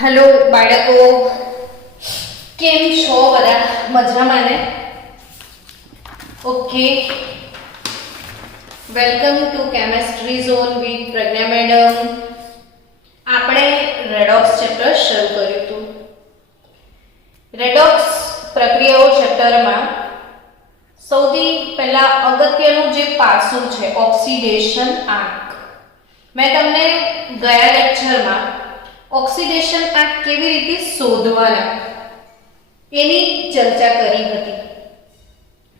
Hello બાળકો, કેમ છો બધા? મજામાં ને? Okay, welcome to chemistry zone with Pragya madam. આપણે રેડોક્સ ચેપ્ટર શરૂ કર્યું હતું. રેડોક્સ પ્રક્રિયાઓ ચેપ્ટરમાં સૌથી પહેલા અગત્યનું જે પાસું છે ઓક્સિડેશન આંક. મેં તમને ગયા લેક્ચરમાં ઓક્સિડેશન આંક કેવી રીતે શોધવાના એની ચર્ચા કરી હતી.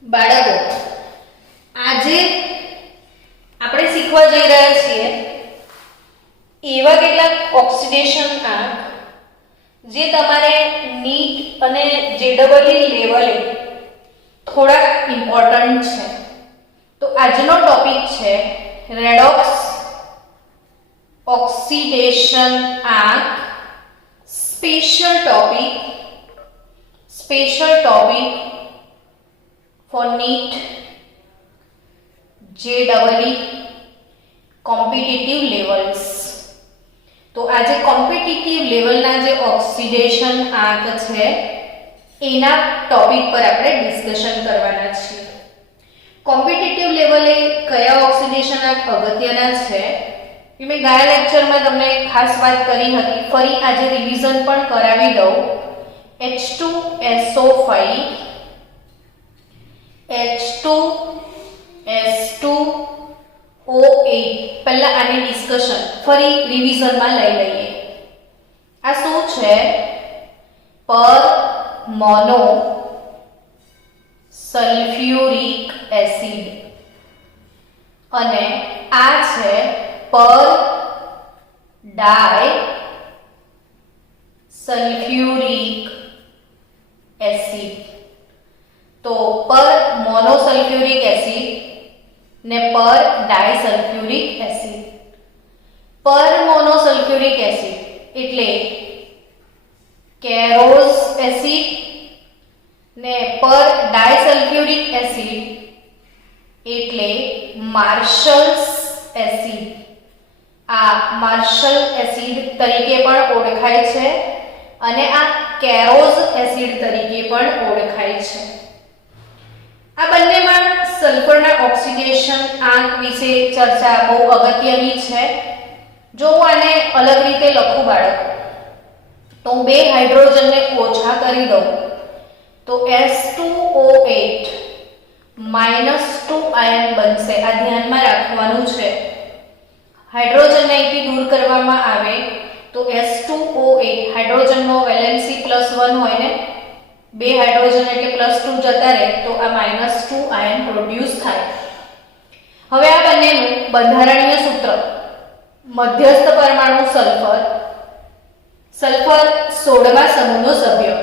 બાળકો, આજે આપણે શીખવા જઈ રહ્યા છીએ એવા કેટલાક ઓક્સિડેશન આંક જે તમારે નીટ અને જેડબલઈ લેવલે થોડા ઇમ્પોર્ટન્ટ છે. તો આજનો ટોપિક છે રેડોક્સ ઓક્સિડેશન આંક. સ્પેશિયલ ટોપિક ફોર નીટ, જેડબલઈ, કોમ્પિટિટિવ લેવલ્સ. તો આજે કોમ્પિટિટિવ લેવલના જે ઓક્સિડેશન આંક છે એના ટોપિક પર આપણે ડિસ્કશન કરવાના છીએ. કોમ્પિટિટિવ લેવલે કયા ઓક્સિડેશન આંક અગત્યના છે એ મેં ગયા લેક્ચરમાં તમને ખાસ વાત કરી હતી. ફરી આજે રિવિઝન પણ કરાવી દઉં. H2SO5, H2S2O8. પહેલા આની ડિસ્કશન ફરી રિવિઝનમાં લઈ લઈએ. આ શું છે? પર મોનો સલ્ફ્યુરિક એસિડ અને આ છે પર ડાય સલ્ફ્યુરિક એસિડ. તો પર મોનોસલ્ફ્યુરિક એસિડ ને પર ડાયસલ્ફ્યુરિક એસિડ. પર મોનોસલ્ફ્યુરિક એસિડ એટલે કેરોઝ એસિડ ને પર ડાયસલ્ફ્યુરિક એસિડ એટલે માર્શલ્સ એસિડ. આ માર્શલ એસિડ તરીકે પણ ઓળખાય છે અને આ કેરોઝ એસિડ તરીકે પણ ઓળખાય છે. આ બંનેમાં સલ્ફરના ઓક્સિડેશન આંક વિશે ચર્ચા બહુ અગત્યની છે. જો હું આને અલગ રીતે લખું બાળકો, તો હું બે હાઇડ્રોજનને ઓછા કરી દઉં તો S2O8 -2 આયન બનશે. આ ધ્યાનમાં રાખવાનું છે. હાઇડ્રોજનને અહીંથી દૂર કરવામાં આવે તો S2O8 હાઇડ્રોજનનો વેલેન્સી +1 હોય ને, બે હાઇડ્રોજન એટલે +2 જતા રહે તો આ -2 આયન પ્રોડ્યુસ થાય. હવે આ બંનેનું બંધારણીય સૂત્ર મધ્યસ્થ પરમાણુ સલ્ફર 16મા સમૂહનો સભ્ય.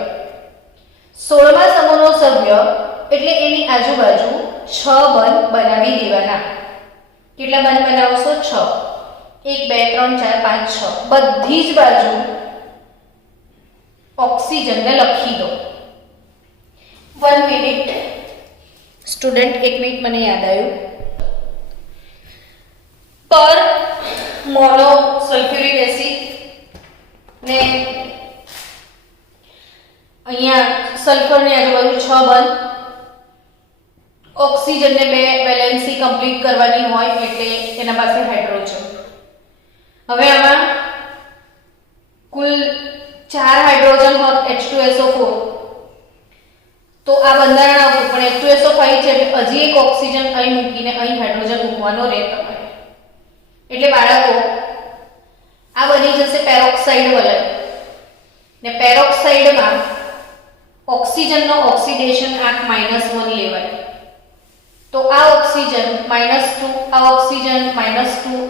16મા સમૂહનો સભ્ય એટલે એની આજુબાજુ 6 બંધ બનાવી દેવાના. કેટલા બંધ બનાવશો? 6. 1 2 3 4 5 6. બધી જ બાજુ ઓક્સિજનને લખી દો. 1 મિનિટ સ્ટુડન્ટ, 1 મિનિટ, મને યાદ આવ્યું. પર મોનો સલ્ફ્યુરિક એસિડ ને અહીંયા સલ્ફરની આજુબાજુ 6 બંધ. ઓક્સિજનને બે વેલેન્સી કમ્પ્લીટ કરવાની હોય એટલે એના પાસે હાઇડ્રોજન. હવે આમાં કુલ 4 હાઇડ્રોજન હોત H2SO4 તો આ બંધારણ આવતું, પણ H2SO5 છે એટલે હજી એક ઓક્સિજન અહીં મૂકીને અહીં હાઇડ્રોજન મૂકવાનો રહે તમારે. એટલે બાળકો આ બની જશે પેરોક્સાઇડ વલય ને પેરોક્સાઇડમાં ઓક્સિજનનો ઓક્સિડેશન આંક -1 લેવાય. તો આ ઓક્સિજન -2, આ ઓક્સિજન -2,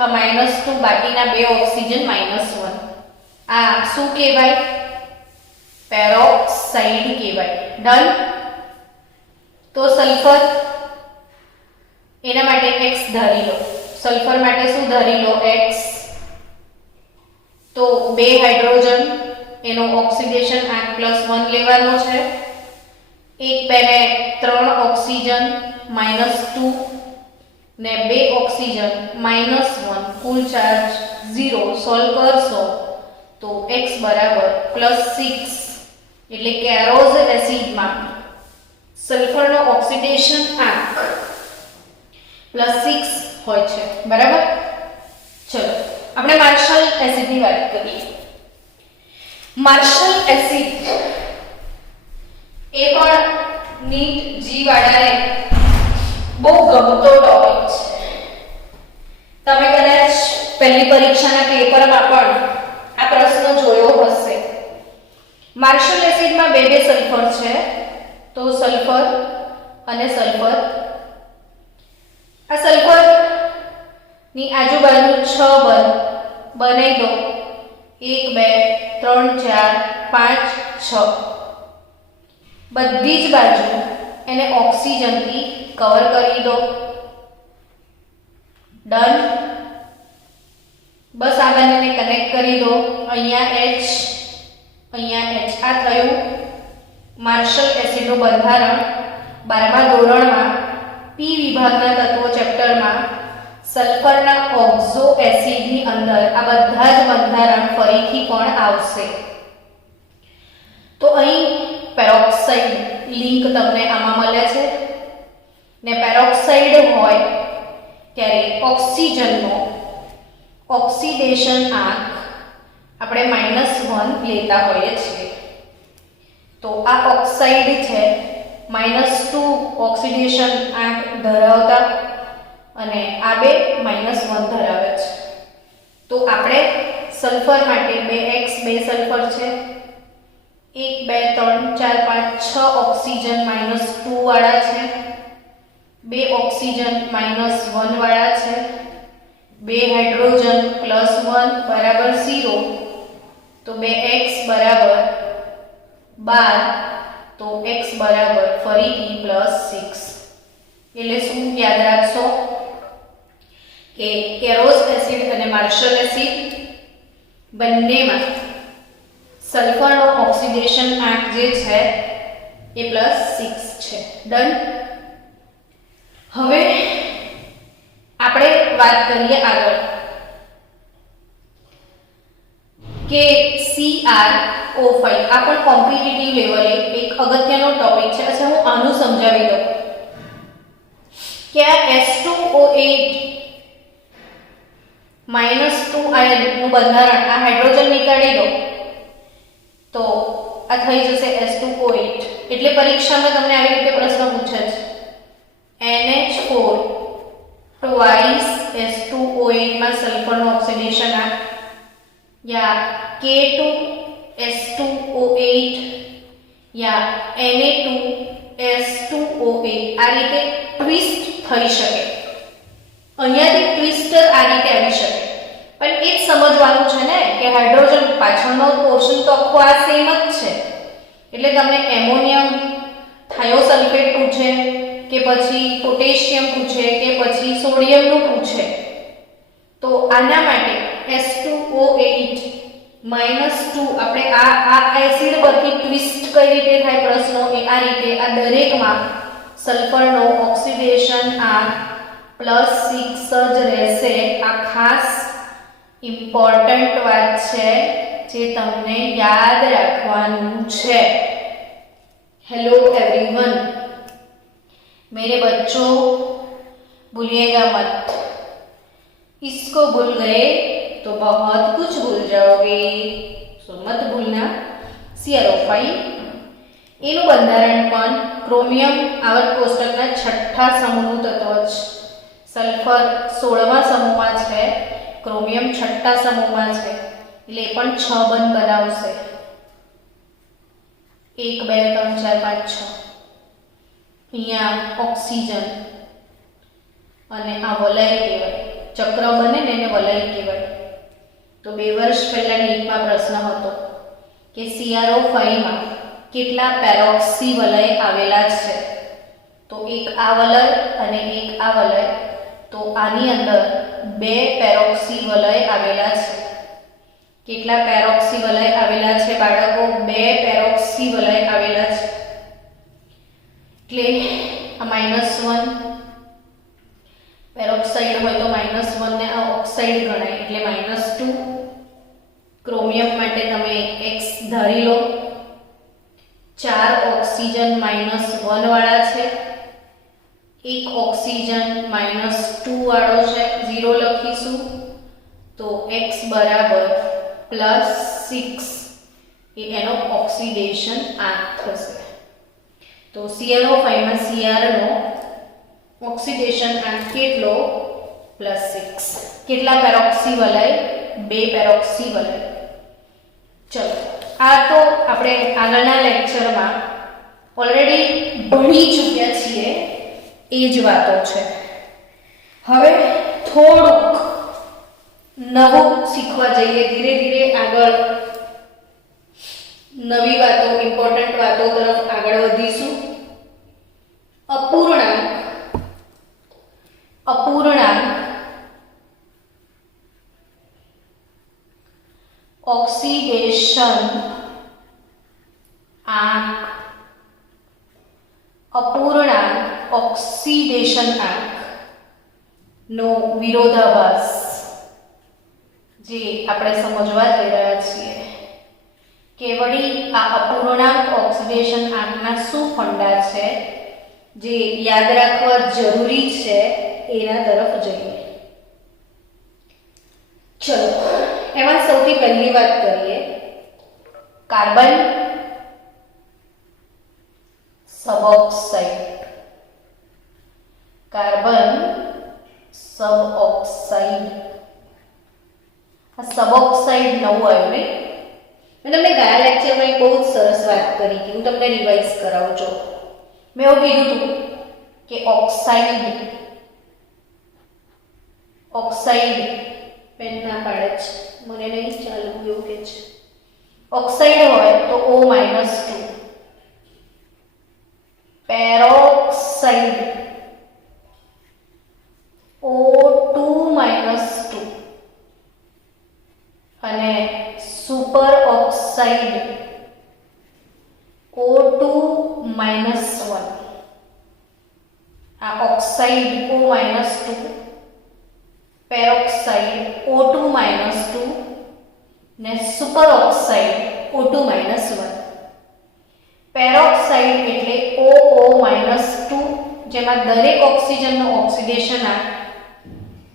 આ -2, બાકીના બે ઓક્સિજન -1. આ શું કહેવાય? પેરોક્સાઇડ કહેવાય. ડન. તો સલ્ફર એના માટે X ધારી લો. સલ્ફર માટે શું ધારી લો? X. તો બે હાઇડ્રોજન એનો ઓક્સિડેશન આંક +1 લેવાનો છે. 1 2 ને 3 ઓક્સિજન -2 ને 2 ઓક્સિજન -1, કુલ ચાર્જ 0. સોલ્વ કરશો તો તો x બરાબર +6 એટલે કેરોઝ એસિડમાં સલ્ફરનો ઓક્સિડેશન આંક +6 હોય છે બરાબર। ચલો આપણે માર્શલ એસિડની વાત કરીએ। માર્શલ એસિડ એ પણ નીટ જી વાળાને બહુ ગમતો ટોપિક છે। તમે કદાચ પહેલી પરીક્ષાના પેપરમાં પણ આ પ્રશ્ન જોયો હશે। માર્શલ એસિડમાં બે સલ્ફર છે, તો સલ્ફર અને સલ્ફર। આ સલ્ફર ની આજુબાજુ 6 બંધ બનાવી દો, 1 2 3 4 5 6 બધી જ બાજુ એને ઓક્સિજનથી કવર કરી દો। ડન। બસ આ બંનેને કનેક્ટ કરી દો। અહીંયા H અહીંયા H। આ થયું માર્શલ એસિડનું બંધારણ 12મા ધોરણમાં પી વિભાગના તત્વો ચેપ્ટરમાં સલ્ફરના ઓક્ઝો એસિડની અંદર આ બધા જ બંધારણ ફરીથી પણ આવશે। તો અહીં પેરોક્સાઇડ લિંક તમને આમાં મળે છે ને પેરોક્સાઇડ હોય ત્યારે ઓક્સિજનનો ઓક્સિડેશન આંક આપણે -1 લેતા હોઈએ છીએ। તો આ ઓક્સાઇડ છે -2 ઓક્સિડેશન આંક ધરાવતા અને આ બે -1 ધરાવે છે। તો આપણે સલ્ફર માટે 2x 2 સલ્ફર છે, 1 2 3 4 5 6 ઓક્સિજન -2 વાળા છે, 2 ઓક્સિજન -1 વાળા છે, 2 હાઇડ્રોજન +1 બરાબર 0, તો 2x બરાબર 12, તો x બરાબર ફરીથી +6। એટલે શું યાદ રાખશો કે કેરોઝ એસિડ અને માર્શલ એસિડ બંનેમાં સલ્ફરનો ઓક્સિડેશન આંક જે છે એ +6 છે। ડન। હવે આપણે વાત કરીએ આગળ કે CrO5 આ પણ કોમ્પિટિટિવ લેવલે એક અગત્યનો ટોપિક છે। અચ્છા, હું આનું સમજાવી દઉં કે આ S2O8 -2 આયન નું બંધારણ, આ હાઇડ્રોજન નીકાળી દો તો આ થઈ જશે S2O8। એટલે પરીક્ષામાં તમને આવી રીતે પ્રશ્ન પૂછે છે NH4 twice S2O8 માં સલ્ફરનો ઓક્સિડેશન આંક, યા K2S2O8 યા Na2S2O8 આ રીતે ટ્વિસ્ટ થઈ શકે। અહીંયાથી ટ્વિસ્ટર આ રીતે આવી શકે, પણ એ જ સમજવાનું છે ને કે હાઇડ્રોજન પાછળનો પોર્શન તો આખો આ સેમ જ છે। એટલે તમને એમોનિયમ થાયોસલ્ફેટ પૂછે કે પછી પોટેશિયમ પૂછે કે પછી સોડિયમનું પૂછે, તો આના માટે S2O8 -2 આપણે આ એસિડ પરથી ટ્વિસ્ટ કઈ રીતે થાય પ્રશ્નો એ આ રીતે, આ દરેકમાં સલ્ફરનો ઓક્સિડેશન આંક +6 જ રહેશે। આ ખાસ ઇમ્પોર્ટન્ટ વાત છે જે તમને યાદ રાખવાનું છે। हेलो एवरीवन, मेरे बच्चों भूलिएगा मत, इसको भूल गए तो बहुत कुछ भूल जाओगे, सो मत भूलना। CrO5 એનું બંધારણ પણ ક્રોમિયમ આવર્ત કોષ્ટકના 6થા સમૂહનું તત્વ છે। સલ્ફર 16મા સમૂહમાં છે, ક્રોમિયમ 6થા સમૂહમાં છે, એટલે પણ 6 બંધ બનાવશે। 1 2 3 4 5 6 અહીંયા ઓક્સિજન અને આ વલય કહેવાય, ચક્ર બને ને એને વલય કહેવાય। તો 2 વર્ષ પહેલા નીટમાં પ્રશ્ન હતો કે CrO5 માં કેટલા પેરોક્સી વલય આવેલા છે, તો એક આ વલય અને એક આ વલય, તો આની અંદર 2 પેરોક્સી વલય આવેલા છે। કેટલા પેરોક્સી વલય આવેલા છે બાળકો? 2 પેરોક્સી વલય આવેલા છે। એટલે આ -1 પેરોક્સાઇડ હોય તો -1 ને આ ઓક્સાઇડ ગણાય એટલે -2, ક્રોમિયમ ક્રોમિયમ માટે તમે x ધારી લો. 4 ઓક્સિજન -1 વાળા છે, 1 ઓક્સિજન -2 વાળો છે, 0 લખીશું. તો x બરાબર +6 એ એનો ઓક્સિડેશન આંક થશે. તો ClO5 માં Cr નો ઓક્સિડેશન આંક કેટલો? +6. કેટલા પેરોક્સી વલય? 2 પેરોક્સી વલય. ચલો, આ તો આપણે આગળના લેક્ચરમાં ઓલરેડી ભણી ચૂક્યા છીએ એ જ વાતો છે. હવે થોડુંક નવું શીખવા જઈએ, ધીરે ધીરે આગળ નવી વાતો, ઇમ્પોર્ટન્ટ વાતો તરફ આગળ વધીશું. અપૂર્ણાંક ઓક્સિડેશન આંક, અપૂર્ણાંક ઓક્સિડેશન આંક નો વિરોધાભાસ જે આપણે સમજવા જઈ રહ્યા છીએ કે વળી આ અપૂર્ણાંક ઓક્સિડેશન આંકના શું ફંડા છે જે યાદ રાખવા જરૂરી છે એના તરફ જઈએ. ચલો, એમાં સૌથી પહેલી વાત કરીએ કાર્બન સબઓક્સાઇડ. કાર્બન સબઓક્સાઇડ, આ સબઓક્સાઇડ નવું આવ્યું ને. મેં તમને ગયા લેક્ચરમાં એક બહુ જ સરસ વાત કરી હતી, હું તમને રિવાઇઝ કરાવું છું. મેં એવું કીધું હતું કે ઓક્સાઇડ પેન ના પાડે છે, મને નહીં ચાલુ એવું કે છે. ઓક્સાઇડ હોય તો O-2, પેરોક્સાઇડ O2-2 અને સુપર ઓક્સાઇડ O2-1. આ ઓક્સાઇડ O-2, પેરોક્સાઇડ O2-2 ને સુપર ઓક્સાઇડ O2-1. પેરોક્સાઇડ એટલે OO-2, જેમાં દરેક ઓક્સિજનનો ઓક્સિડેશન આંક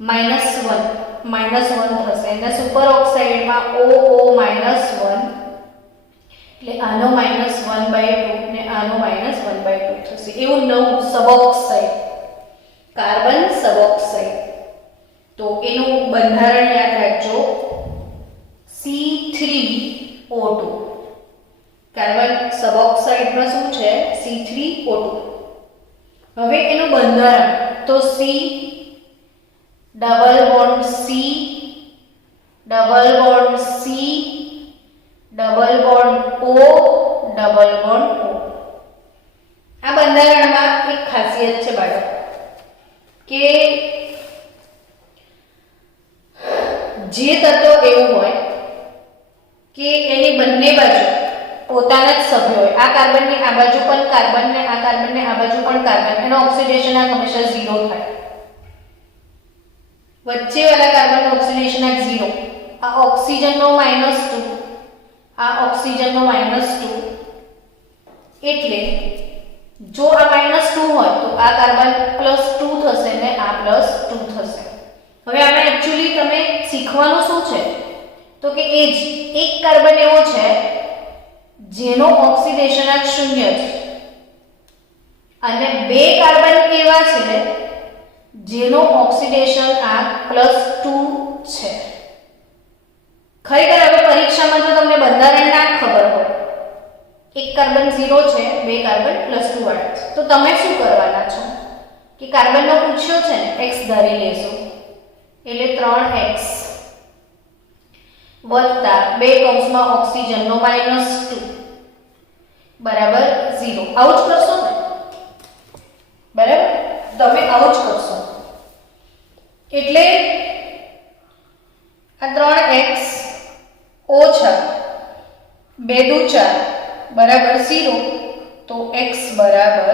-1 થશે અને સુપર ઓક્સાઇડમાં OO-1 એટલે આનો -1/2 ને આનો -1/2 થશે. એવું નવું સબઓક્સાઇડ, કાર્બન સબઓક્સાઇડ. તો એનું બંધારણ યાદ રાખજો, C3O2. કાર્બન સબઓક્સાઇડમાં શું છે? C3O2. હવે એનું બંધારણ તો C double bond C double bond C double bond O double bond O. આ બંધારણમાં એક ખાસિયત છે બાળક કે જે તત્વ એવું હોય કે એની બંને બાજુ પોતાના જ સભ્યો હોય, આ કાર્બનની આ બાજુ પણ કાર્બન ને આ કાર્બનની આ બાજુ પણ કાર્બન, એનો ઓક્સિડેશન આંક હંમેશા 0 થાય. વચ્ચે વાળા કાર્બનનો ઓક્સિડેશન આંક 0. આ ઓક્સિજનનો -2, આ ઓક્સિજનનો -2 એટલે જો આ -2 હોય તો આ કાર્બન +2 થશે ને આ +2 થશે. હવે આમાં એક્ચ્યુઅલી તમે શીખવાનું શું છે તો કે એ જ એક કાર્બન એવો છે જેનો ઓક્સિડેશન આંક 0 છે અને બે કાર્બન એવા છે જેનો ઓક્સિડેશન આંક +2 છે. ખરેખર હવે પરીક્ષામાં જો તમને બંધારણ ના ખબર હોય, એક કાર્બન 0 છે, બે કાર્બન +2 વાળા છે, તો તમે શું કરવાના છો કે કાર્બનનો પૂછ્યો છે ને x ધારી લેશો એટલે 3x વત્તા બે કૌંસમાં ઓક્સિજનનો -2 બરાબર 0. આવું જ કરશો ને? બરાબર, તમે આવું જ કરશો એટલે આ 3x ઓછા 2 દુ 4 બરાબર 0. તો x બરાબર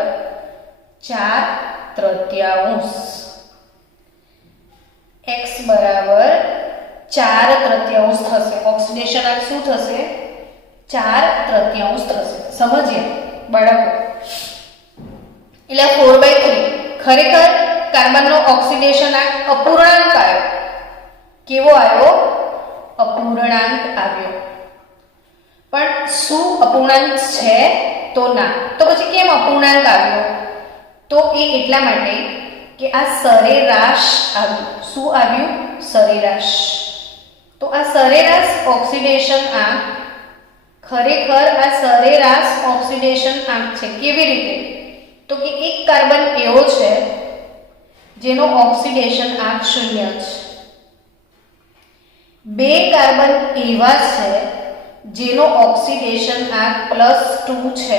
4/3. x બરાબર 4/3 થશે. ઓક્સિડેશન આંક શું થશે? 4/3 થશે. સમજીએ બાળકો? એટલે 4/3 ખરેખર કાર્બનનો ઓક્સિડેશન આંક અપૂર્ણાંક આવ્યો. કેવો આવ્યો? અપૂર્ણાંક આવ્યો. પણ શું અપૂર્ણાંક છે? તો ના. તો પછી કેમ અપૂર્ણાંક આવ્યો? તો એ એટલા માટે કે આ સરેરાશ આવ્યું. શું આવ્યું? સરેરાશ. તો આ સરેરાશ ઓક્સિડેશન આંક ખરેખર આ સરેરાશ ઓક્સિડેશન આંક છે. કેવી રીતે? તો કે એક કાર્બન એવો છે જેનો ઓક્સિડેશન આંક 0 છે. 2 કાર્બન એવા છે જેનો ઓક્સિડેશન આંક +2 છે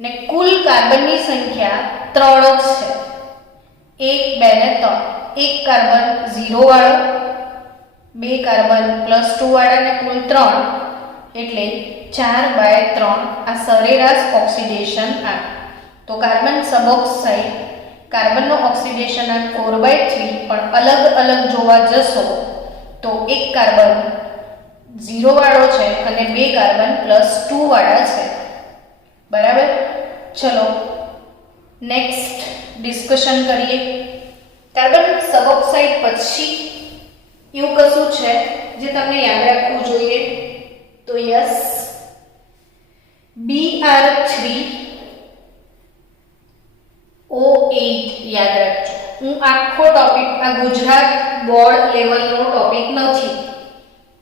ને કુલ કાર્બનની સંખ્યા 3 જ છે. 1 2 ને 3. એક કાર્બન 0 વાળો, 2 કાર્બન +2 વાળા ને કુલ 3 એટલે 4/3 આ સરેરાશ ઓક્સિડેશન આંક. તો કાર્બન સબઓક્સાઇડ કાર્બનનો ઓક્સિડેશન આંક 4/3 પણ અલગ અલગ જોવા જશો તો એક કાર્બન 0 વાળો છે અને 2 કાર્બન +2 વાળા છે. બરાબર? ચલો નેક્સ્ટ ડિસ્કશન કરીએ. કાર્બન સબઓક્સાઇડ પછી એવું કશું છે જે તમને યાદ રાખવું જોઈએ? તો યસ, Br3O8 યાદ રાખજો. હું આખો ટોપિક આ ગુજરાત બોર્ડ લેવલનો ટોપિક નથી,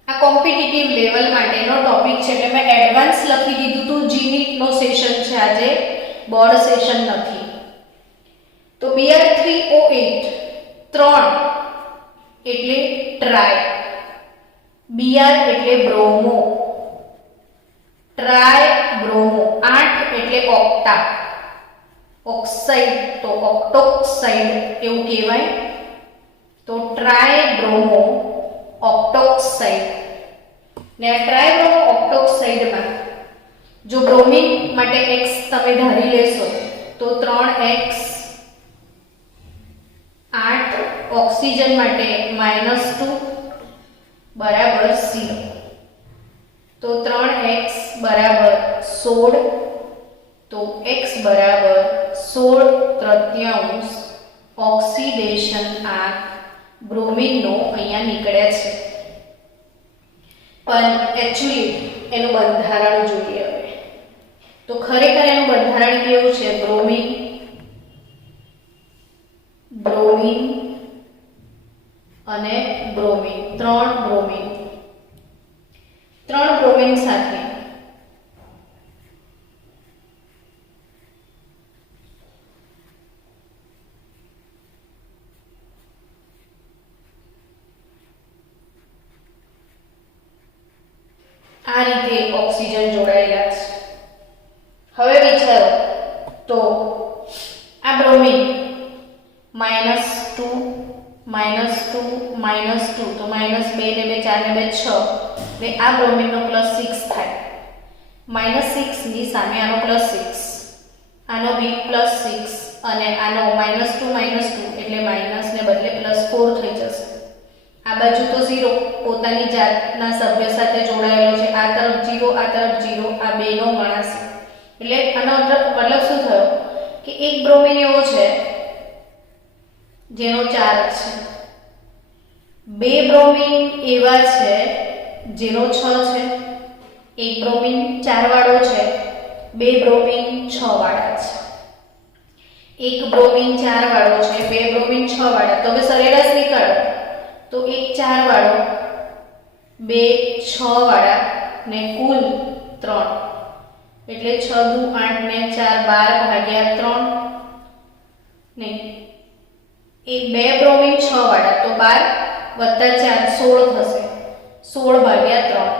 આ કોમ્પિટિટિવ લેવલ માટેનો ટોપિક છે એટલે મેં એડવાન્સ લખી દીધું હતું. જીનીટનો સેશન છે આજે, બોર્ડ સેશન નથી. તો Br3O8 3 એટલે ટ્રાય, Br એટલે બ્રોમો, ટ્રાય બ્રોમો. 8 એટલે ઓક્ટા, ઓક્સાઇડ તો ઓક્ટોક્સાઇડ એવું કહેવાય. તો ટ્રાય બ્રોમો ઓક્ટોક્સાઇડ. ને આ ટ્રાય બ્રોમો ઓક્ટોક્સાઇડમાં જો બ્રોમિન માટે x તમે ધારી લેશો તો 3x, 8 ઓક્સિજન માટે -2 બરાબર 0. તો 3x બરાબર 16. તો x બરાબર 16/3 ઓક્સિડેશન આંક બ્રોમિનનો અહીંયા નીકળે છે. પણ એક્ચ્યુઅલી એનું બંધારણ જોઈએ હવે. તો ખરેખર એનું બંધારણ કેવું છે? બ્રોમિન, બ્રોમિન અને બ્રોમિન. 3 બ્રોમિન, 3 બ્રોમિન સાથે આ રીતે ઓક્સિજન જોડાયેલા છે. હવે વિચારો તો આ બ્રોમિન -2 -2 -2 તો -2 ને 2 4 ને 2 6 ને આ બ્રોમિનનો +6 થાય. -6 ની સામે આનો +6, આનો બી +6 અને આનો -2 એટલે માઇનસ ને બદલે +4 થઈ જશે. આ બાજુ તો 0 પોતાની જાતના સભ્ય સાથે જોડાયેલો છે. આ તરફ 0, આ તરફ 0, આ બેનો ગણાશે. એટલે આનો મતલબ શું થયો કે એક બ્રોમિન એવો છે જેનો 4 છે, 2 બ્રોમિન એવા છે જેનો 6 છે, એક બ્રોમિન 4 વાળો છે, 2 બ્રોમિન 6 વાળા છે. એક બ્રોમિન 4 વાળો છે, 2 બ્રોમિન 6 વાળા. તો હવે સરેરાશ નીકાળો તો એક 4 વાળો, 2 6 વાળા ને કુલ 3 એટલે 6 દુ 8 ને 4 12/3 ને એ 2 બ્રોમિન 6 વાળા તો 12 + 4 16 થશે. 16/3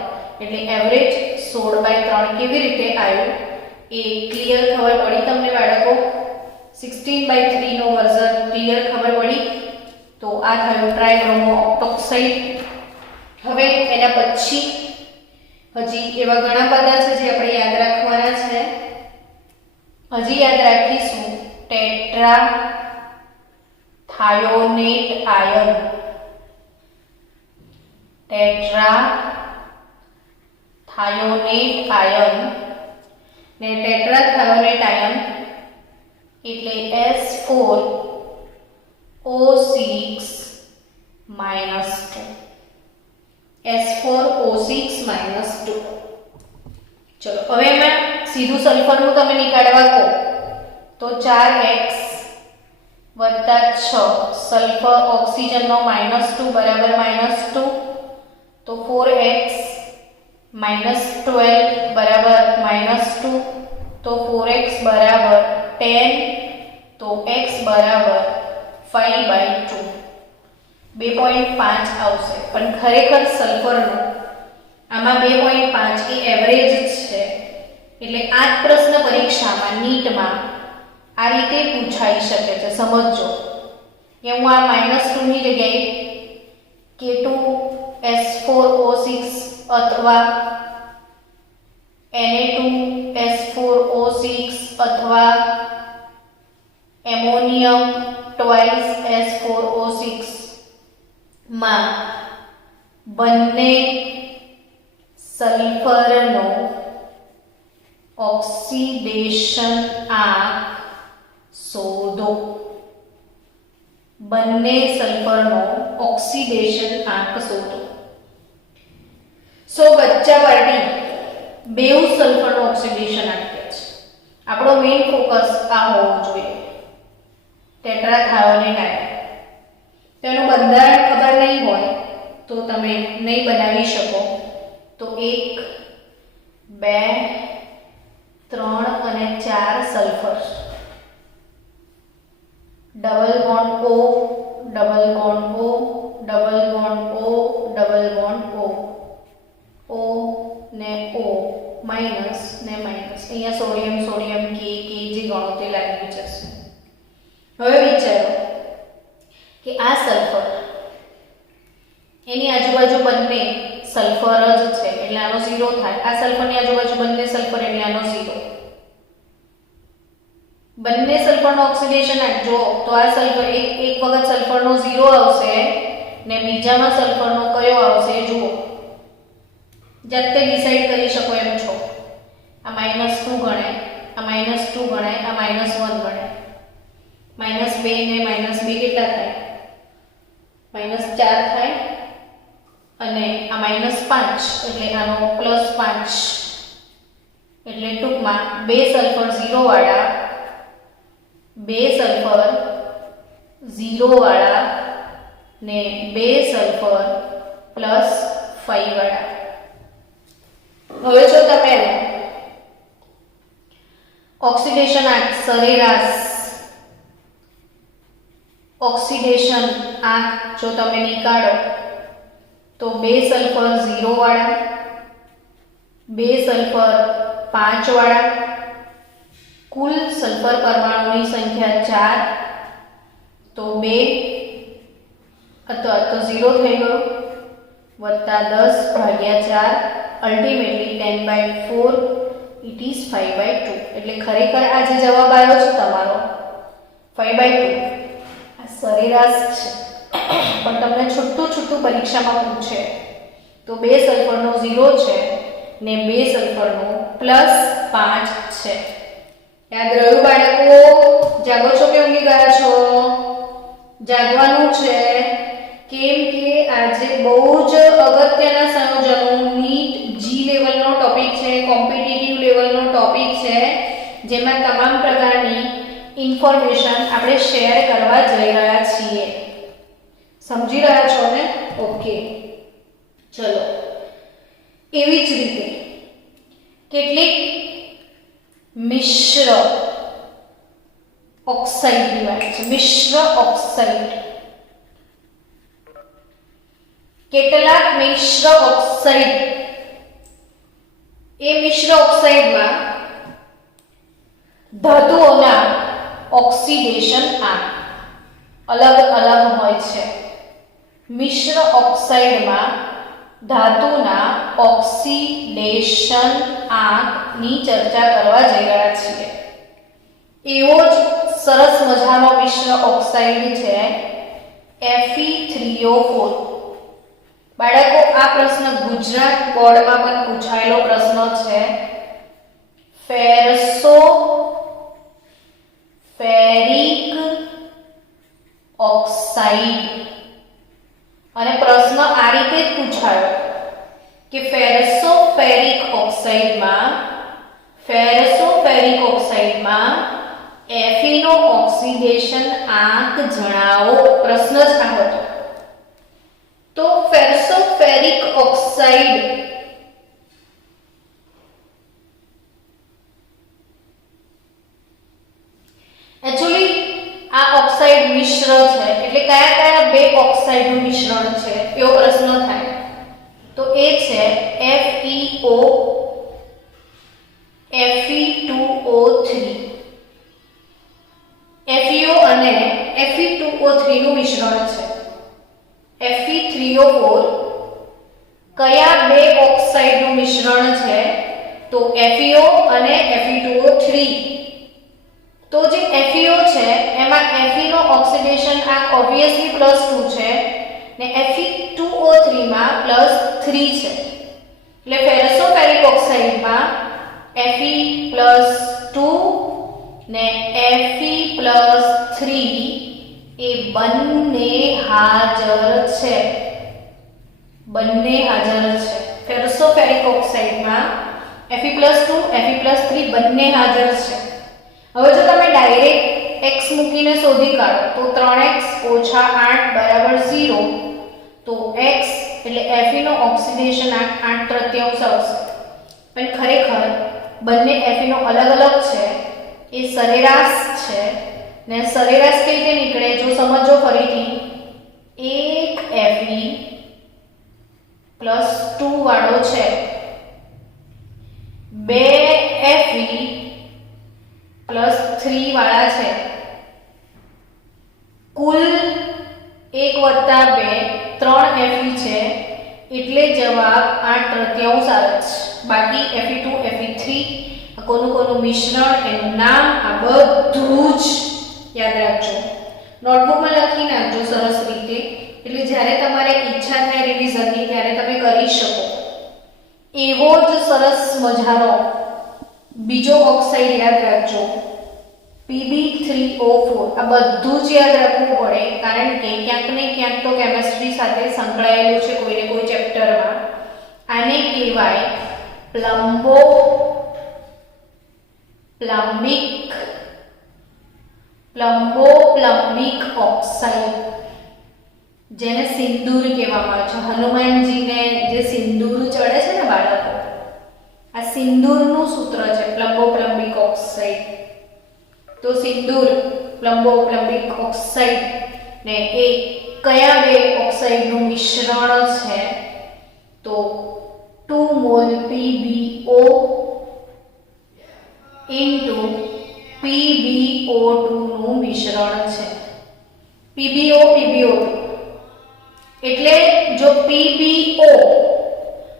એટલે એવરેજ 16/3 કેવી રીતે આવ્યું એ ક્લિયર ખબર પડી તમને બાળકો? 16/3 નો વર્ઝન ક્લિયર ખબર પડી? તો આ થયું ટ્રાયબ્રોમો ઓક્ટોક્સાઇડ. હવે એના પછી હજી એવા ઘણા બધા છે જે આપણે યાદ રાખવાના છે. હજી યાદ રાખીશું ટેટ્રા થાયોનેટ આયન. ટેટ્રાથાયોનેટ આયન ને ટેટ્રાથાયોનેટ આયન એટલે S4O6 -2 S4O6 -2. ચલો હવે એમાં સીધું સલ્ફરનું તમે નીકાળવા કહો તો 4x + 6 સલ્ફર ઓક્સિજનનો -2 બરાબર -2 તો 4x -12 બરાબર -2 તો 4x બરાબર 10 તો x બરાબર 5/2 2.5 આવશે પણ ખરેખર સલ્ફરનું આમાં 2.5 એ એવરેજ છે એટલે આ જ પ્રશ્ન પરીક્ષામાં નીટમાં આ રીતે પૂછાઈ શકે છે. સમજો કે હું આ -2 ની જગ્યાએ K2S4O6 અથવા Na2S4O6 અથવા એમોનિયમ ટ્વાઇસ S4O6 માં બંને સલ્ફરનો ઓક્સિડેશન આંક શોધો. બંને સલ્ફરનો ઓક્સિડેશન આંક શોધો. સો બચ્ચા પાર્ટી બેઉ સલ્ફરનો ઓક્સિડેશન આંક છે. આપણો મેઇન ફોકસ આ હોવો જોઈએ ટેટ્રાથાયોનેટ આયન. તેનું બંધારણ ખબર નહીં હોય તો તમે નહીં બનાવી શકો. તો 1 2 3 અને 4 sulphur double bond O double bond O double bond O double bond O ને O માઈનસ ને માઈનસ. અહીંયા સોડિયમ સોડિયમ કે જે ગણો તે લાગી જશે. હવે વિચારો કે આ સલ્ફર એની આજુબાજુ બંને સલ્ફર જ છે એટલે આનો 0 થાય. આ સલ્ફરની આજુબાજુ બંને સલ્ફર એટલે આનો 0. બંને સલ્ફરનો ઓક્સિડેશન આંક જો તો આ સલ્ફર એક વખત સલ્ફરનો 0 આવશે ને બીજામાં સલ્ફરનો કયો આવશે જુઓ. જાતે ડિસાઈડ કરી શકો એમ છો. આ -2 ગણાય, આ -2 ગણાય, આ -1 ગણાય. -2 ને -2 કેટલા થાય? -4 થાય અને આ -5 એટલે આનો +5 એટલે ટૂંકમાં બે સલ્ફર 0 વાળા, બે સલ્ફર 0 વાળા ને બે સલ્ફર +5 વાળા. હવે જો તમે ઓક્સિડેશન આંક સરેરાશ ઓક્સિડેશન આંક જો તમે નીકાળો તો બે સલ્ફર 0 વાળા, બે સલ્ફર 5 વાળા, કુલ સલ્ફર પરમાણુની સંખ્યા 4 તો 2 અથવા તો 0 થઈ ગયો વત્તા 10/4 અલ્ટિમેટલી 10/4 ઇટ ઇઝ 5/2. એટલે ખરેખર આ જે જવાબ આવ્યો છે તમારો 5/2 આ સરેરાશ છે. પણ તમને છૂટું પરીક્ષામાં પૂછે તો બે સલ્ફરનો 0 છે ને બે સલ્ફરનો +5 છે. યાદ રહ્યું બાળકો? જાગો છો કે ઊંઘી ગયા છો? જાગવાનું છે કેમ કે આજે બહુ જ અગત્યના સંયોજનો નીટ જી લેવલનો ટોપિક છે, કોમ્પિટિટિવ લેવલનો ટોપિક છે જેમાં તમામ પ્રકારની ઇન્ફોર્મેશન આપણે શેર કરવા જઈ રહ્યા છીએ. સમજી રહ્યા છો ને? ઓકે ચલો. એવી જ રીતે કેટલીક મિશ્ર ઓક્સાઇડ લેવાય છે. મિશ્ર ઓક્સાઇડ, કેટલાક મિશ્ર ઓક્સાઇડ એ મિશ્ર ઓક્સાઇડમાં ધાતુઓના ઓક્સિડેશન આંક અલગ અલગ હોય છે. મિશ્ર ઓક્સાઇડમાં ધાતુના ઓક્સિડેશન આંકની ચર્ચા કરવા જઈ રહ્યા છીએ. એવો જ સરસ મજાનો મિશ્ર ઓક્સાઇડ છે Fe3O4. બાળકો આ પ્રશ્ન ગુજરાત બોર્ડમાં પણ પૂછાયેલો પ્રશ્ન છે. ફેરસો ફેરિક ઓક્સાઇડ, અને પ્રશ્ન આ રીતે જ પૂછાયો કે ફેરસો ફેરિક ઓક્સાઇડમાં Fe નો ઓક્સિડેશન આંક જણાવો. પ્રશ્ન જ આ હતો. તો ફેરસો ફેરિક ઓક્સાઇડ एक्चुअली આ ઓક્સાઇડ મિશ્ર છે, એટલે કયા કયા બે ઓક્સાઇડનું મિશ્રણ છે એવો પ્રશ્ન થાય. તો એ છે FeO Fe2O3. FeO અને Fe2O3 નું મિશ્રણ છે. Fe3O4 કયા બે ઓક્સાઇડનું મિશ્રણ છે? તો FeO અને Fe2O3. તો જે FeO છે એમાં Fe નો ઓક્સિડેશન આંક ઓબ્વિયસલી +2 છે ને Fe2O3 માં +3 છે. એટલે ફેરસો ફેરિક ઓક્સાઇડમાં Fe+2 ને Fe+3 એ બંને હાજર છે. ફેરસો ફેરિક ઓક્સાઇડમાં Fe+2 Fe+3 બંને હાજર છે. હવે જો તમે ડાયરેક્ટ x મૂકીને શોધી કાઢો તો 3x - 8 = 0. તો x એટલે Fe નો ઓક્સિડેશન આંક 8/3 આવશે. પણ ખરેખર બંને Fe નો અલગ અલગ છે, એ સરેરાશ છે ને સરેરાશ કેવી રીતે નીકળે જો સમજો ફરીથી. એક Fe+2 વાળો છે, બે Fe+3 વાળા છે, કુલ 1 + 2 3 Fe છે, એટલે જવાબ 8/3 આવે છે. બાકી Fe2 Fe3 કોનું મિશ્રણ, એનું નામ, આ બધું જ યાદ રાખજો. નોટબુકમાં લખી નાખજો સરસ રીતે, એટલે જ્યારે તમારે ઈચ્છા થાય રિવિઝનની ત્યારે તમે કરી શકો. એવો જ સરસ મજાનો બીજો ઓક્સાઇડ યાદ રાખજો, Pb3O4. આ બધું જ યાદ રાખવું પડે, કારણ કે ક્યાંક ને ક્યાંક તો કેમિસ્ટ્રી સાથે સંકળાયેલું છે કોઈને કોઈ ચેપ્ટરમાં. આને કહેવાય પ્લમ્બોપ્લમ્બિક ઓક્સાઇડ, જેને સિંદૂર કહેવામાં આવે છે. હનુમાનજીને જે સિંદૂર ચડે છે ને બાળકો, આ સિંદૂરનું સૂત્ર છે પ્લમ્બોપ્લમ્બિક ઓક્સાઇડ. તો સિંદૂર પ્લમ્બોપ્લમ્બિક ઓક્સાઇડ ને એ કયા બે ઓક્સાઇડનું મિશ્રણ છે? તો 2 મોલ PbO PbO2 નું મિશ્રણ છે. PbO2 એટલે જો PbO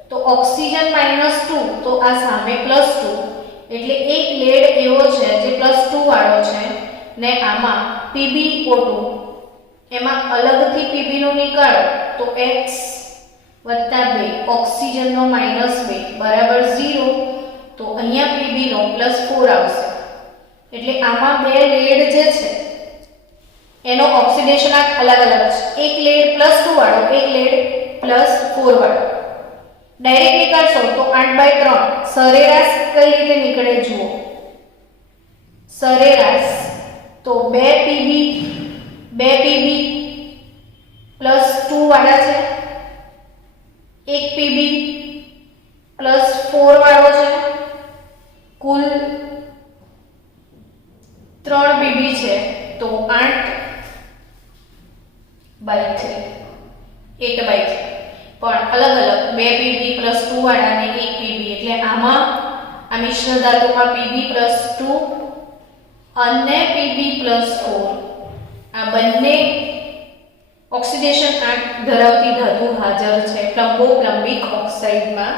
તો ઓક્સિજન -2, તો આ સામે +2, એટલે એક લેડ એવો છે જે +2 વાળો છે ને આમાં PbO2, એમાં અલગથી Pb નો નીકાળો તો x + 2 ઓક્સિજનનો -2 = 0. તો અહીંયા Pb નો +4 આવશે. એટલે આમાં બે લેડ જે છે એનો ઓક્સિડેશન આંક અલગ અલગ છે. એક લેડ +2 વાળો, એક લેડ +4 વાળો. ડાયરેક્ટ નીકાળશો તો 8/3. સરેરાશ કઈ રીતે નીકળે જુઓ. સરેરાશ તો 2 Pb +2 વાળા છે, એક Pb +4 વાળો છે, કુલ 3 Pb છે, તો 8/3. પણ અલગ અલગ 2 Pb +2 વાળા અને 1 Pb, એટલે આમાં આ મિશ્ર ધાતુમાં Pb+2 અને Pb+4 આ બંને ઓક્સિડેશન આંક ધરાવતી ધાતુ હાજર છે પ્લમ્બોપ્લમ્બિક ઓક્સાઇડમાં.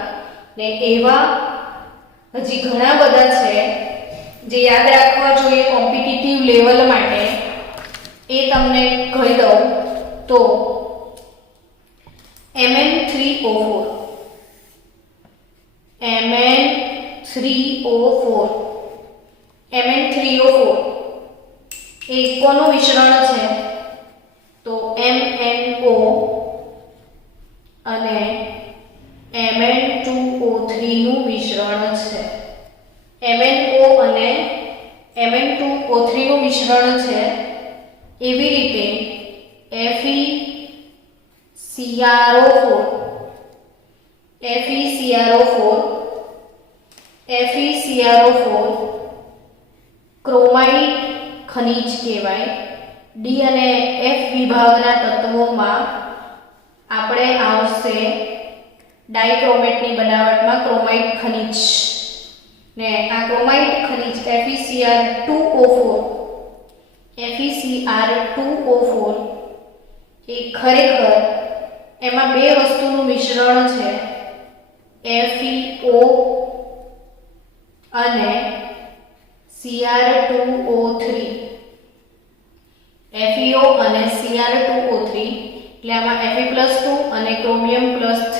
ને એવા હજી ઘણા બધા છે જે યાદ રાખવા જોઈએ કોમ્પિટિટિવ લેવલ માટે. એ તમને કહી દઉં તો Mn3 Mn3O4 Mn3O4 એ કોનું મિશ્રણ છે? તો MnO અને Mn2O3 નું મિશ્રણ છે. MnO અને Mn2O3 નું મિશ્રણ છે. એવી રીતે FeCrO4 ક્રોમાઇટ ખનિજ કહેવાય. ડી અને એફ વિભાગના તત્વોમાં આપણે આવશે ડાયક્રોમેટની બનાવટમાં ક્રોમાઇટ ખનિજ ને આ ક્રોમાઇટ ખનિજ FeCr2O4 એ ખરેખર એમાં બે વસ્તુનું મિશ્રણ છે. FeO અને Cr2O3 FeO અને Cr2O3 એટલે આમાં Fe+2 અને ક્રોમિયમ+3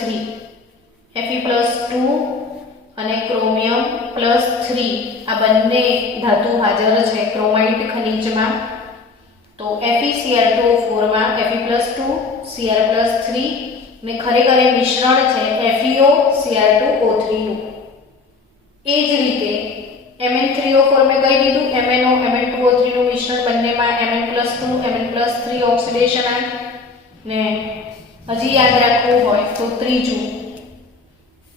Fe+2 અને ક્રોમિયમ+3 આ બંને ધાતુ હાજર છે ક્રોમાઇટ ખનિજમાં. તો FeCr2O4 માં Fe+2 Cr+3 ને ખરેખર એ મિશ્રણ છે FeO Cr2O3 નું. એ જ રીતે Mn3O4 મેં કહી દીધું MnO Mn2O3 નું મિશ્રણ બંનેમાં Mn+2 Mn+3 ઓક્સિડેશન આ ને હજી યાદ રાખવું હોય તો ત્રીજું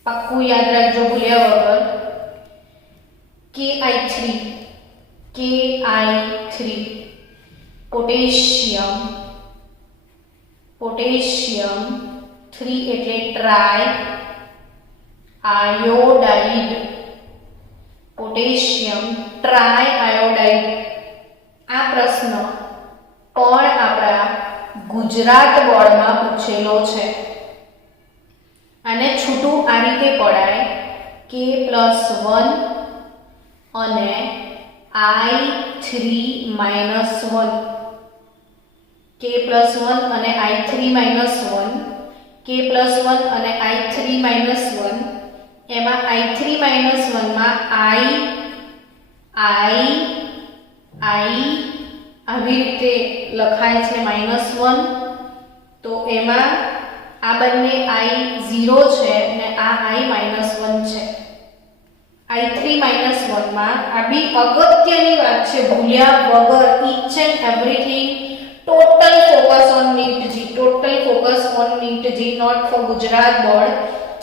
પાક્કું યાદ રાખજો ભૂલ્યા વગર Ki3 પોટેશિયમ 3 એટલે try iodide potassium try iodide. આ પ્રશ્ન પણ આપણા ગુજરાત બોર્ડમાં પૂછેલો છે. આને છૂટું આ રીતે પડાય K+1 અને I3-1 K+1 અને I3-1 K+1 અને I3-1 એમાં I3-1 માં I આવી રીતે લખાય છે -1. તો એમાં આ બંને I0 છે અને આ I-1 છે. I3-1 માં આ બી અગત્યની વાત છે ભૂલ્યા વગર each and everything total focus on NEET G not for Gujarat board.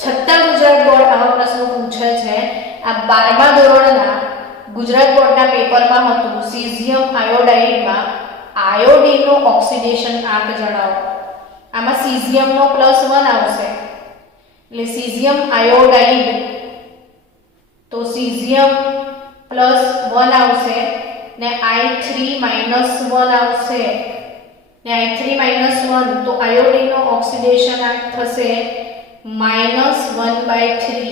છતાં ગુજરાત બોર્ડ આવા પ્રશ્નો પૂછે છે. આ 12મા ધોરણના ગુજરાત બોર્ડના પેપરમાં હતું સીઝિયમ આયોડાઇડમાં આયોડિનનો ઓક્સિડેશન આંક જણાવો. આમાં સીઝિયમનો +1 આવશે એટલે સીઝિયમ આયોડાઇડ તો સીઝિયમ +1 આવશે ને I3-1 આવશે ને I3-1 તો આયોડિનનો ઓક્સિડેશન આંક થશે -1/3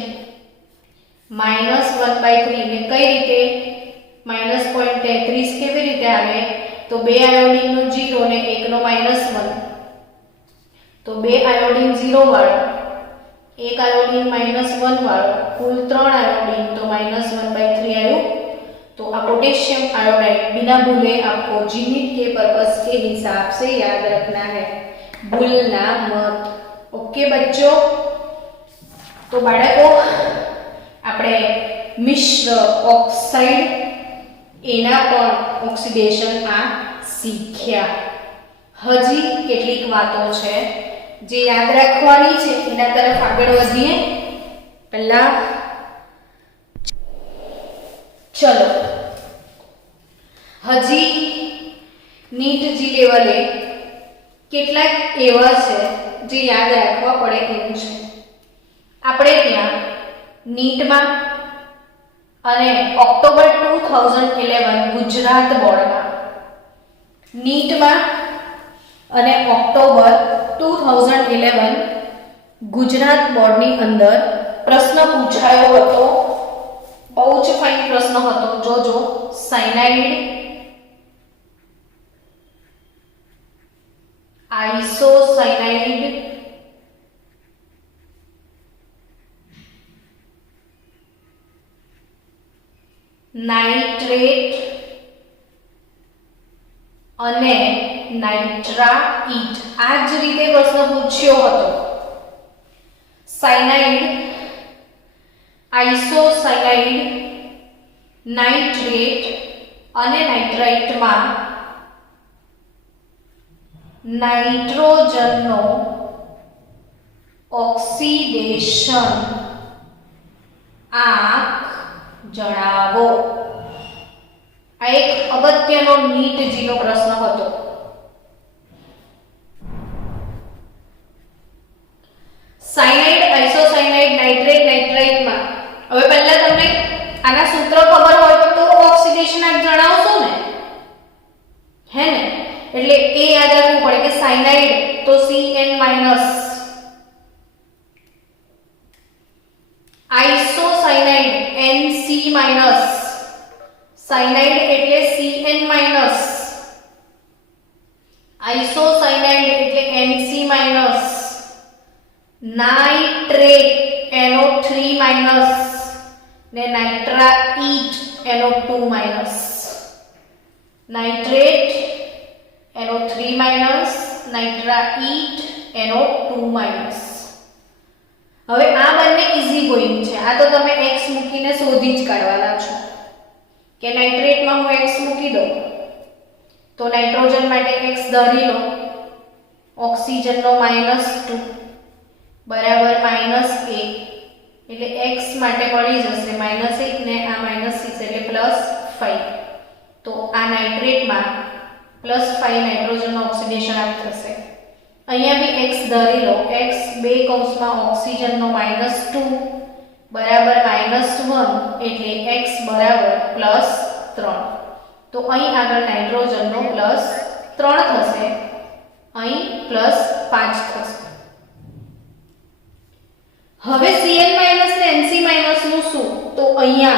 ને કઈ રીતે -0.33 કેવી રીતે આવે? તો 2 આયોડિનનો 0 ને 1 નો -1 તો 2 આયોડિન 0 વાળો 1 આયોડિન -1 વાળો કુલ 3 आयोडीन तो -1/3 आयो. तो आ पोटेशियम आयोडाइड बिना भूले आपको जीनीट के पर्पस के हिसाब से याद रखना है, भूलना मत. ओके बच्चों. तो बाळको આપણે મિશ્ર ઓક્સાઇડ એના પણ ઓક્સિડેશન આ શીખ્યા. હજી કેટલીક વાતો છે જે યાદ રાખવાની છે એના તરફ આગળ વધીએ. પહેલા ચલો હજી નીટ જી લેવલે કેટલાક એવા છે જે યાદ રાખવા પડે એમ છે. આપણે ત્યાં નીટમાં અને ઓક્ટોબર 2011 ગુજરાત બોર્ડમાં નીટમાં અને ઓક્ટોબર 2011 ગુજરાત બોર્ડની અંદર પ્રશ્ન પૂછાયો હતો. બહુ જ ફાઇન પ્રશ્ન હતો. જોજો સાયનાઇડ, આઇસોસાયનાઇડ નાઇટ્રેટ અને નાઇટ્રાઇટ. આ જ રીતે પ્રશ્ન પૂછ્યો હતો. સાયનાઇડ, આઇસોસાયનાઇડ, નાઇટ્રેટ અને નાઇટ્રાઇટમાં નાઇટ્રોજનનો ઓક્સિડેશન આંક જણાવો. આ એક અગત્યનો નીટ જીનો પ્રશ્ન હતો. સાયનાઇડ, આઇસોસાયનાઇડ, નાઇટ્રેટ, નાઇટ્રાઇટમાં હવે પહેલા તમને આના સૂત્ર ખબર હોય તો ઓક્સિડેશન આંક જણાવશો ને, હે ને? એટલે એ યાદ રાખવું પડે કે સાયનાઇડ તો Cn-, આઇસોસાયનાઇડ Nc-, સાયનાઇડ એટલે Cn-, આઇસોસાયનાઇડ એટલે Nc-, નાઇટ્રેટ NO3- ને nitrite NO2-. Nitrate NO3-, nitrite NO2-. હવે આ બંને ઈઝી ગોઈંગ છે. આ તો તમે x મૂકીને શોધી જ કાઢવાના છો કે નાઇટ્રેટમાં હું x મૂકી દઉં તો નાઇટ્રોજન માટે x ધરી લો, ઓક્સિજનનો -2 બરાબર -1 એટલે x માટે મળી જશે -1 ને આ -6 એટલે +5. તો આ નાઇટ્રેટમાં +5 નાઇટ્રોજનનો ઓક્સિડેશન આંક થશે. અહીંયા બી x ધરી લો, x બે કૌંસમાં ઓક્સિજનનો -2 બરાબર -1 એટલે x બરાબર +3. તો અહીં આગળ નાઇટ્રોજનનો +3 થશે, અહીં +5 થશે. હવે Cn- ને Nc- નું શું? તો અહીંયા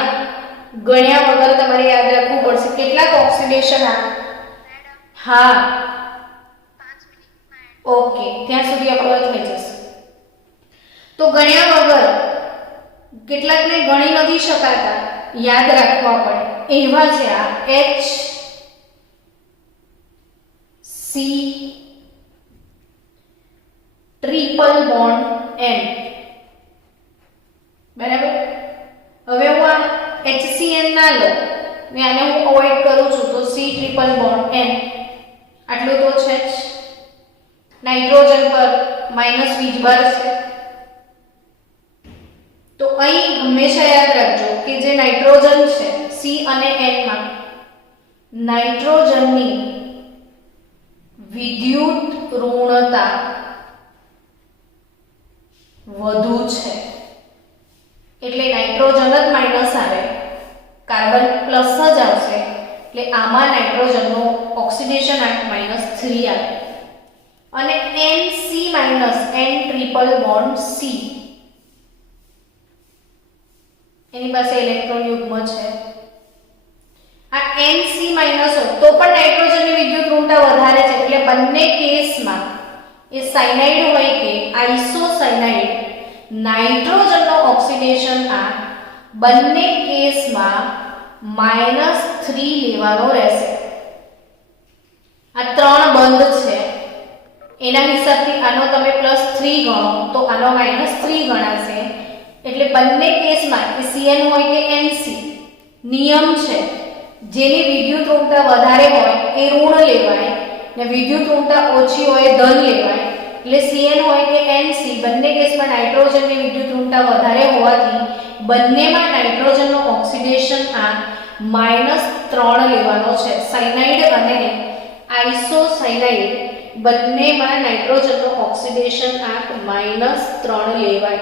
ગણ્યા વગર તમારે યાદ રાખવું પડશે કેટલાક ઓક્સિડેશન આંક. હા, ઓકે, ત્યાં સુધી આપણો થઈ જશે. તો ગણ્યા વગર કેટલાકને ગણી નથી શકાતા, યાદ રાખવા પડે એવા છે આ H C triple bond N. બરાબર. હવે હું આ HCN ના લો ને આને હું અવોઇડ કરું છું તો C ટ્રિપલ બોન્ડ N આટલું તો છે જ. નાઇટ્રોજન પર માઈનસ વીજભાર છે. તો અહીં હંમેશા યાદ રાખજો કે જે નાઇટ્રોજન છે C અને N માં નાઇટ્રોજનની વિદ્યુત ઋણતા વધુ છે એટલે નાઇટ્રોજન જ માઈનસ આવે, કાર્બન પ્લસ જ આવશે એટલે આમાં નાઇટ્રોજનનો ઓક્સિડેશન આંક -3 આવે. અને NC- N triple bond C એની પાસે ઇલેક્ટ્રોન યુગ્મ છે. આ NC- હોય તો પણ નાઇટ્રોજનની વિદ્યુત ઋણતા વધારે છે એટલે બંને કેસમાં એ સાયનાઇડ હોય કે આઇસોસાયનાઇડ નાઇટ્રોજનનો ઓક્સિડેશન આંક બંને કેસમાં -3 લેવાનો રહેશે. આ ત્રણ બંધ છે એના હિસાબથી આનો તમે +3 ગણો તો આનો -3 ગણાશે. એટલે બંને કેસમાં કે Cn હોય કે Nc નિયમ છે જેની વિદ્યુત ઋણતા વધારે હોય એ ઋણ લેવાય ને વિદ્યુત ઋણતા ઓછી હોય ધન લેવાય. એટલે Cn હોય કે Nc બંને કેસમાં નાઇટ્રોજનની વિદ્યુત ઋણતા વધારે હોવાથી બંનેમાં નાઇટ્રોજનનો ઓક્સિડેશન આંક -3 લેવાનો છે. સાયનાઇડ અને આઇસોસાયનાઇડ બંનેમાં નાઇટ્રોજનનો ઓક્સિડેશન આંક -3 લેવાય.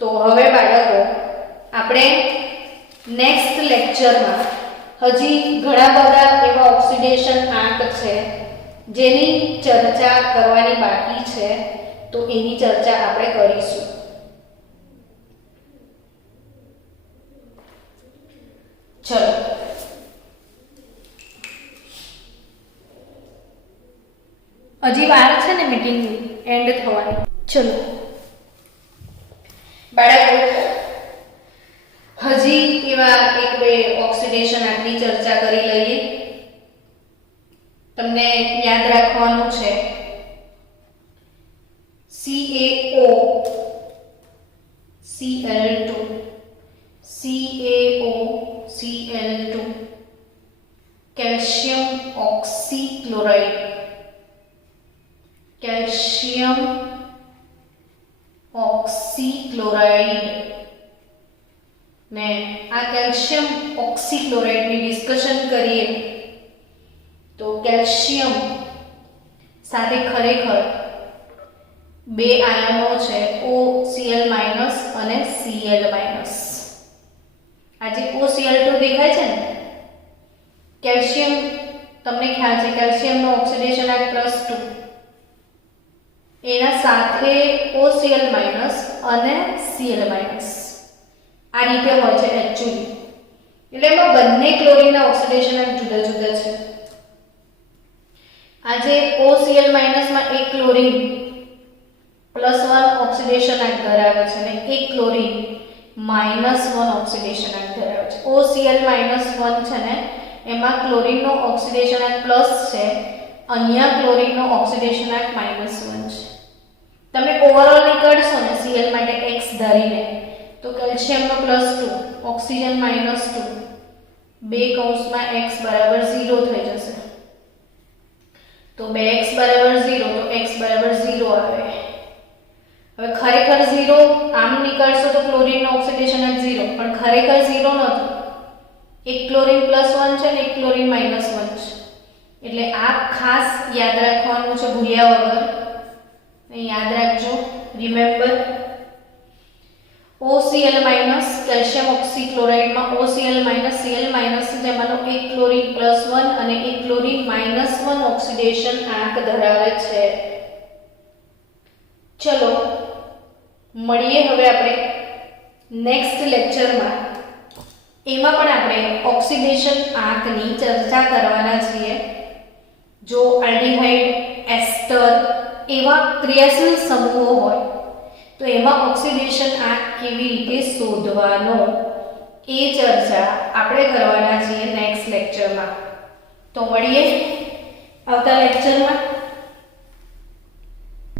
તો હવે બાળકો આપણે નેક્સ્ટ લેક્ચરમાં હજી ઘણા બધા એવા ઓક્સિડેશન આંક છે જેની ચર્ચા કરવાની બાકી છે તો એની ચર્ચા આપણે કરીશું. ચલો હજી વાર છે ને મીટિંગ એન્ડ થવાની. ચલો બાળકો હજી એવા એક બે ઓક્સિડેશન આંકની ચર્ચા કરી લઈએ. તમને યાદ રાખવાનું છે CaO Cl2 CaO Cl2 calcium oxychloride calcium oxychloride ને આ કેલ્શિયમ ઓક્સીક્લોરાઇડની ડિસ્કશન કરીએ તો કેલ્શિયમ સાથે ખરેખર બે આયનો છે OCl- અને Cl-. આ જે OCl2 દેખાય છે ને, કેલ્શિયમ તમને ખ્યાલ છે કેલ્શિયમનો ઓક્સિડેશન એટ +2, એના સાથે OCl- અને Cl- આ રીતે હોય છે એકચ્યુઅલી. એટલે એમાં બંને ક્લોરીનના ઓક્સિડેશન એટ જુદા જુદા છે. આ જે OCl- માં એક ક્લોરીન +1 ઓક્સિડેશન એટ ધરાવે છે અને એક ક્લોરીન -1 ઓક્સિડેશન એટ ધરાવે છે. OCl-1 છે ને એમાં ક્લોરીનનો ઓક્સિડેશન એટ પ્લસ છે, અહીંયા ક્લોરીનનો ઓક્સિડેશન એટ -1 છે. તમે ઓવરઓલ નીકળશો ને Cl માટે x ધરીને તો કેલ્શિયમનો +2 ઓક્સિજન -2 બે કૌંસમાં x બરાબર 0 થઈ જશે. તો 2x બરાબર 0 તો x બરાબર 0 આવે. હવે ખરેખર 0 આમ નીકળશો તો ક્લોરીનનો ઓક્સિડેશન એટ 0, પણ ખરેખર 0 નથી. એક ક્લોરીન +1 છે ને એક ક્લોરીન -1 છે. એટલે આ ખાસ યાદ રાખવાનું છે ભૂલ્યા વગર. યાદ રાખજો, રિમેમ્બર. OCl- કેલ્શિયમ ઓક્સીક્લોરાઇડમાં OCl- Cl- જેમાંનો એક ક્લોરીન +1 અને એક ક્લોરીન -1 ઓક્સિડેશન આંક ધરાવે છે. ચલો મળીએ હવે આપણે નેક્સ્ટ લેક્ચરમાં. એમાં પણ આપણે ઓક્સિડેશન આંકની ચર્ચા કરવાના છીએ. જો આલ્ડીહાઇડ, એસ્ટર એવા ક્રિયાશીલ સમૂહો હોય તો એમાં ઓક્સિડેશન આંક કેવી રીતે શોધવાનો એ ચર્ચા આપણે કરવાના છીએ નેક્સ્ટ લેક્ચરમાં. તો મળીએ આવતા લેક્ચરમાં.